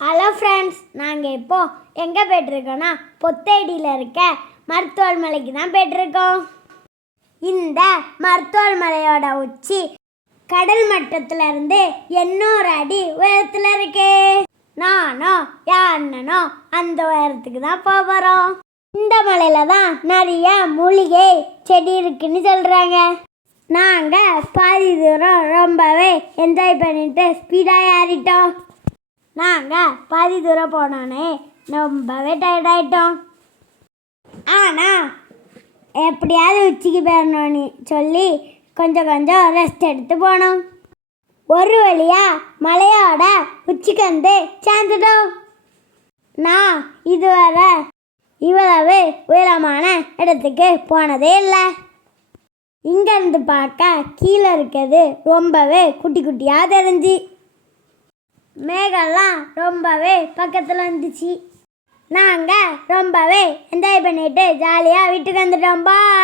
Hello friends, நாங்கள் இப்போது எங்கே போய்ட்டுருக்கோன்னா பொத்தேடியில் இருக்க மருத்துவல் மலைக்கு தான் போய்ட்டுருக்கோம். இந்த மருத்துவல் மலையோட உச்சி கடல் மட்டத்திலேருந்து 800 அடி உயரத்தில் இருக்கு. நானும் என் அண்ணனும் அந்த உயரத்துக்கு தான் போகிறோம். இந்த மலையில் தான் நிறைய மூலிகை செடி இருக்குன்னு சொல்கிறாங்க. நாங்கள் பாதி தூரம் ரொம்பவே என்ஜாய் பண்ணிட்டு ஸ்பீடாக ஏறிட்டோம். நாங்கள் பாதி தூரம் போனோன்னே ரொம்பவே டயர்டாயிட்டோம். ஆனால் எப்படியாவது உச்சிக்கு போயிடணும்னு சொல்லி கொஞ்சம் ரெஸ்ட் எடுத்து போனோம். ஒரு வழியாக மலையோட உச்சிக்கு வந்து சேர்ந்துட்டோம். நான் இதுவரை இவ்வளவு உயரமான இடத்துக்கு போனதே இல்லை. இங்கேருந்து பார்க்க கீழே இருக்கிறது ரொம்பவே குட்டி குட்டியாக தெரிஞ்சு, மேகெல்லாம் ரொம்பவே பக்கத்தில் வந்துச்சு. நாங்கள் ரொம்பவே என்ஜாய் பண்ணிட்டு ஜாலியாக வீட்டுக்கு வந்துட்டோம். பாய்.